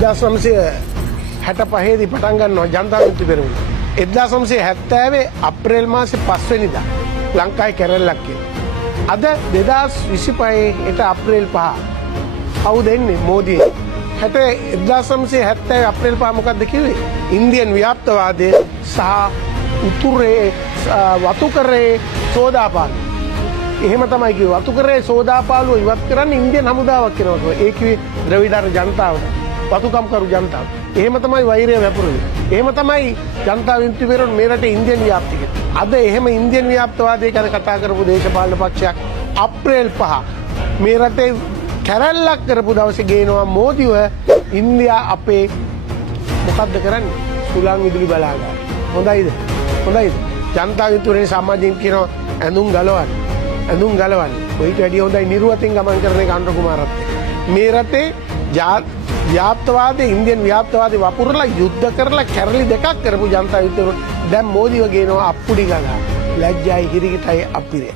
1965 දී පටන් ගන්නවා ජනතා විමුක්ති පෙරමුණ. 1970 අප්‍රේල් මාසේ 5 වෙනිදා ලංකාවේ කැරැල්ලක් කියලා. අද 2025 අප්‍රේල් 5 කවුද එන්නේ? මෝදි. 1970 අප්‍රේල් 5 මොකක්ද කිව්වේ? ඉන්දියන් ව්‍යාප්තවාදය සහ උතුරේ වතුකරේ සෝදාපාලු. එහෙම තමයි කිව්වේ. වතුකරේ සෝදාපාලුව ඉවත් කරන්න ඉන්දියන් හමුදාවක් කරනවා. ඒ කිව්වේ ද්‍රවිඩ ජනතාවට. වතුකම්කරු ජනතාව. එහෙම තමයි වෛරය වැපුරුනේ. එහෙම තමයි ජනතා විමුක්ති පෙරමුණ මේ රටේ ඉන්දියන් ව්‍යාප්තික. අද එහෙම ඉන්දියන් ව්‍යාප්තවාදය ගැන කතා කරපු දේශපාලන පක්ෂයක් අප්‍රේල් 5 මේ රටේ කැරැල්ලක් කරපු දවසේ ගේනවා මෝදිව ඉන්දියා අපේ මොකද්ද කරන්නේ? සුළං විදුලි බලාගාර. හොඳයිද? හොඳයිද? ජනතා විමුක්ති පෙරමුණේ සමාජයෙන් කියනවා ඇඳුම් ගලවන්න. ඇඳුම් ගලවන්න. ඔයිට වැඩිය හොඳයි නිර්වතින් ගමන් කරන එක අනුර කුමාරත් එක්ක. මේ රටේ ව්‍යාප්තවාදී ඉන්දියන් ව්‍යාප්තවාදී වපුරලා යුද්ධ කරලා කැරලි දෙකක් කරපු ජනතා විමුක්ති පෙරමුණ දැන් මෝදිව ගේනවා අප්පුඩි ගගා. ලැජ්ජයි හිරිකිතයි අපිරේ.